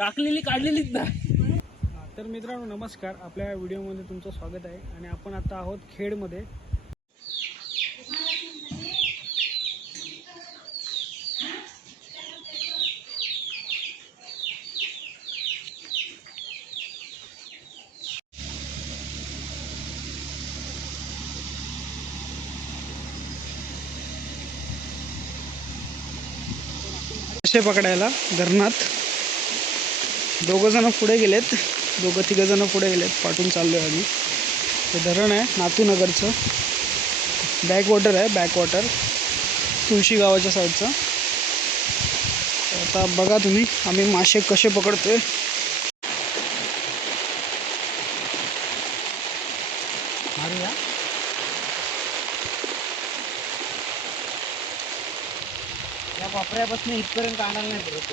टाकलेली काढलेलीच नाही। तर मित्रांनो नमस्कार, आपल्या व्हिडिओमध्ये तुमचं स्वागत आहे आणि आपण आता आहोत खेडमध्ये। मासे पकडायला धरणात दोघं जण पुढे गेलेत, दोघं तिघं जण पुढे गेलेत, पाठून चाललोय आम्ही। हे धरण आहे नाथूनगरचं, बॅकवॉटर आहे, बॅकवॉटर तुळशी गावाच्या साईडचं। आता बघा तुम्ही आम्ही मासे कसे पकडतोय। मारूया या कोपऱ्यापासून इथपर्यंत आणणार नाही परत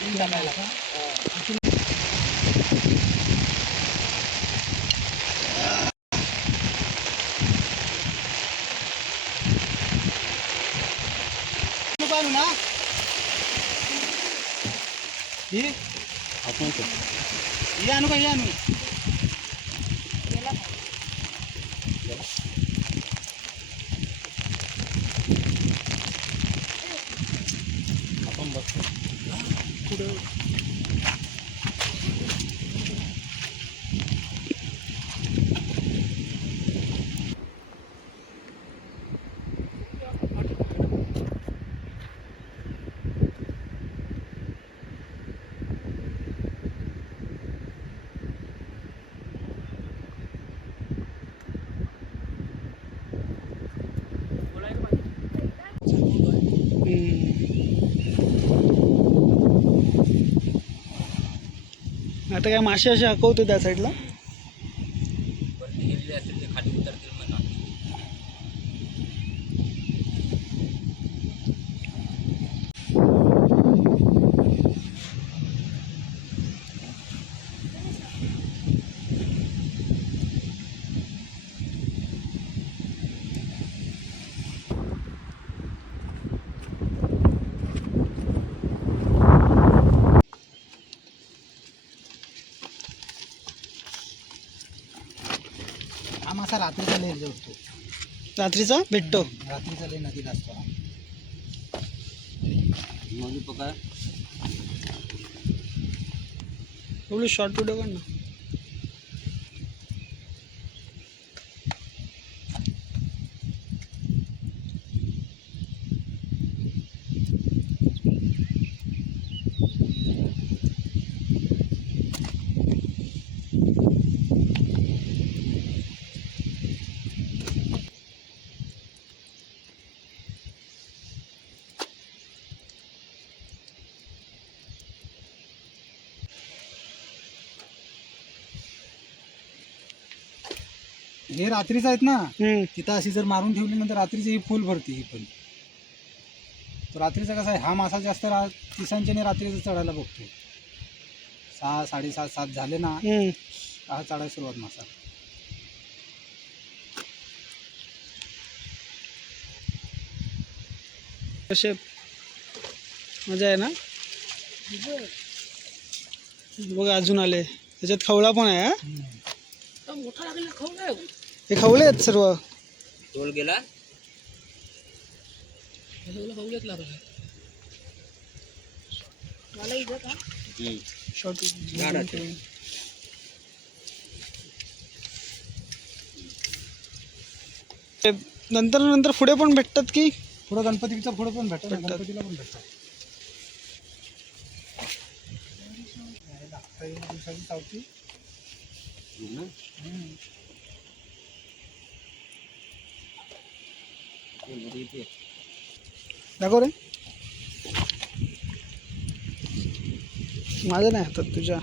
तुम्ही टाकायला का? ना ही आपण हे आणू का, हे आणू आपण बघतो पुढे। आता काय मासे असे हकवतो त्या साईडला। खाली उतरतील म्हणा। हा मासा रात्रीचा लय भेटतो, रात्रीचा भेटतो, रात्रीचा लय नदीला असतो। मग पका एवढी शॉर्ट व्हिडिओ काढ ना। हे रात्रीच आहेत ना, तिथं अशी जर मारून ठेवली नंतर रात्रीची ही फुल भरती। ही पण रात्रीचा कसा आहे, हा मासा जास्त दिसांच्याने रात्रीचं चढायला बघतो। 6, 7:30, 7 झाले ना हा चढायला सुरुवात मासा। कसे मजा आहे ना बघा, अजून आले त्याच्यात। खवळा पण आहे, हा मोठा लागलेला खवळा आहे। हे खवले आहेत सर्व, तोल गेला खवलेच लागला मला इथं का शॉर्ट नंतर नंतर पुढे पण भेटतात की पुढं गणपतीच्या पुढं पण भेटतात, गणपतीला पण भेटतात। दिवसाची चावती दाखव रे, माझं नाही हातात, तुझ्या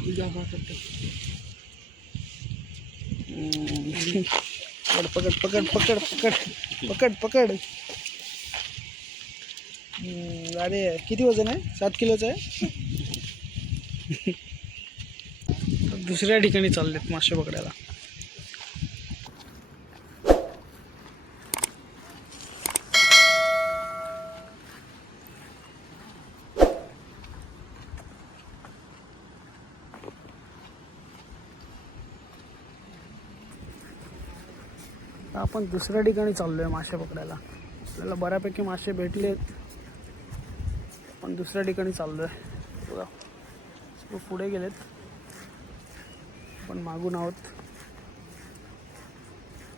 पकड पकड पकड पकड पकड पकड। अरे किती वजन आहे? 7 किलोचं आहे। दुसऱ्या ठिकाणी चाललेत मासे पकडायला। आपण दुसऱ्या ठिकाणी चाललो आहे मासे पकडायला. आपल्याला बऱ्यापैकी मासे भेटलेत, पण दुसऱ्या ठिकाणी चाललो आहे. बघा सर्व पुढे गेलेत, पण मागून आहोत.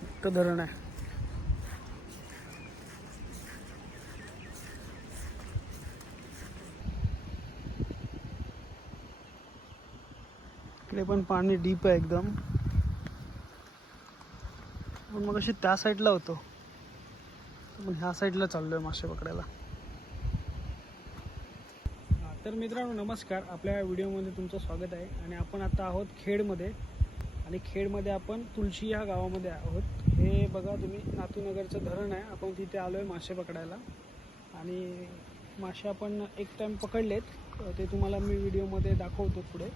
मोठं धरण आहे. इकडे पण पाणी डीप आहे एकदम. पण मग अशी त्या साईडला होतो, पण ह्या साईडला चाललोय मासे पकडायला. तर मित्रांनो नमस्कार, आपल्या व्हिडिओमध्ये तुमचं स्वागत आहे. आणि आपण आता आहोत खेडमध्ये, आणि खेडमध्ये आपण तुळशी ह्या गावामध्ये आहोत. हे बघा तुम्ही, नातूनगरचं धरण आहे. आपण तिथे आलो आहे मासे पकडायला, आणि मासे आपण एक टाईम पकडलेत, ते तुम्हाला मी व्हिडिओमध्ये दाखवतो पुढे.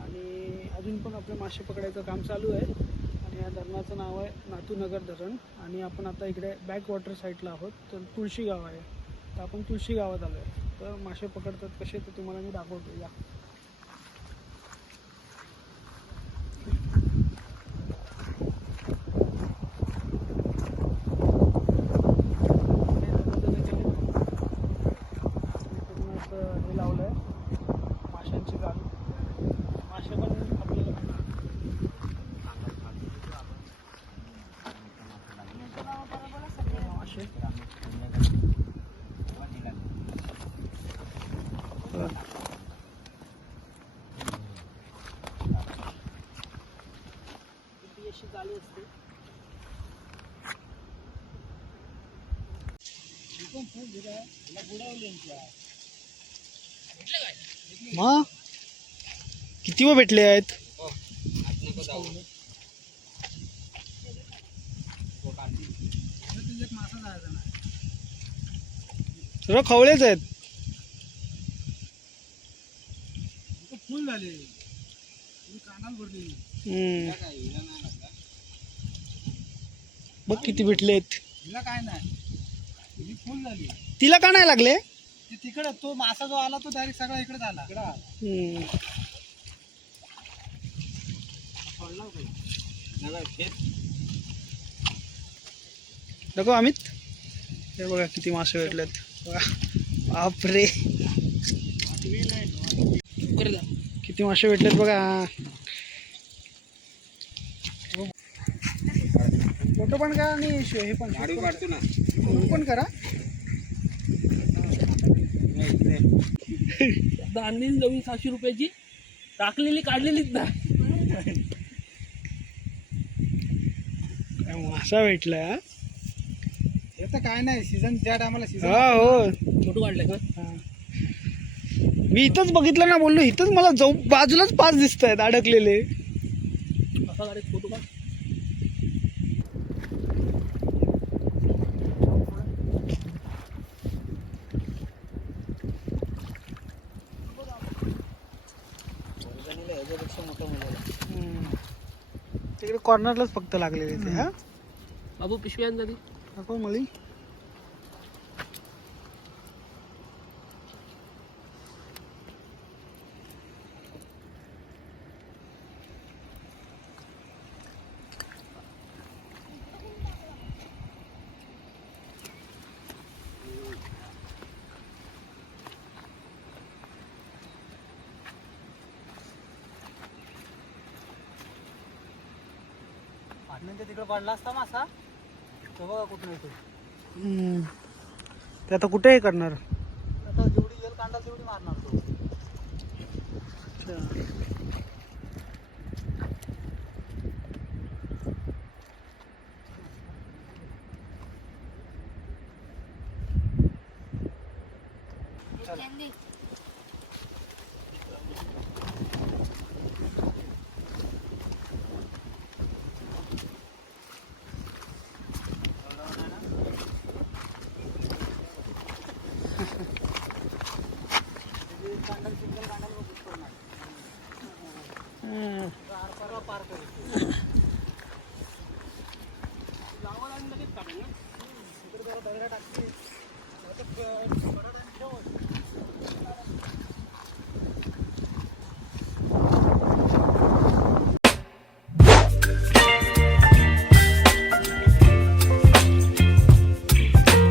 आणि अजून पण आपलं मासे पकडायचं काम चालू आहे. आणि या धरणाचं नाव आहे नातूनगर धरण. आणि आपण आता इकडे बॅक वॉटर साईडला आहोत, तर तुळशी गाव आहे. तर आपण तुळशी गावात आलो आहे. तर मासे पकडतात कसे ते तुम्हाला मी दाखवतो. या हे लावलं आहे माशांची जाळी. मासे पण आपल्याला मासे अशी जाळी असते. मग किती व भेटले आहेत? सर्व खवळेच आहेत. फुल झाले, कांदा भरली. बघ किती भेटलेत. तिला काय नाही, ही फुल झाली. तिला का नाही लागले? ते तिकडे तो मासा जो आला तो डायरेक्ट सगळा इकडे झाला. नको अमित, हे बघा किती मासे भेटलेत. बापरे, किती मासे भेटलेत बघा. फोटो पण करा आणि हे पण काढतो ना, पण करा. आणली नवीन 600 रुपयाची टाकलेली काढलेलीच ना. मासा भेटला. हे तर काय नाही, सीझन ज्या टायमाला सीझन. हो, फोटो काढलाय का? मी इथंच बघितलं ना, बोललो इथंच मला जाऊ, बाजूलाच 5 दिसत आहेत अडकलेले. असा डायरेक्ट फोटो काढ. तिकडे कॉर्नरलाच फक्त लागलेले ते. हा बाबू पिशवी आण झाली. नको मळी. तिकडे पडला असता मासा, तो बघा कुठून येतो. ते आता कुठे हे करणार? आता जेवढी येईल कांदा तेवढी मारणार तो. पार करेल. गावाला लगेच काढू ना, तिकडे जरा दगडा टाकते.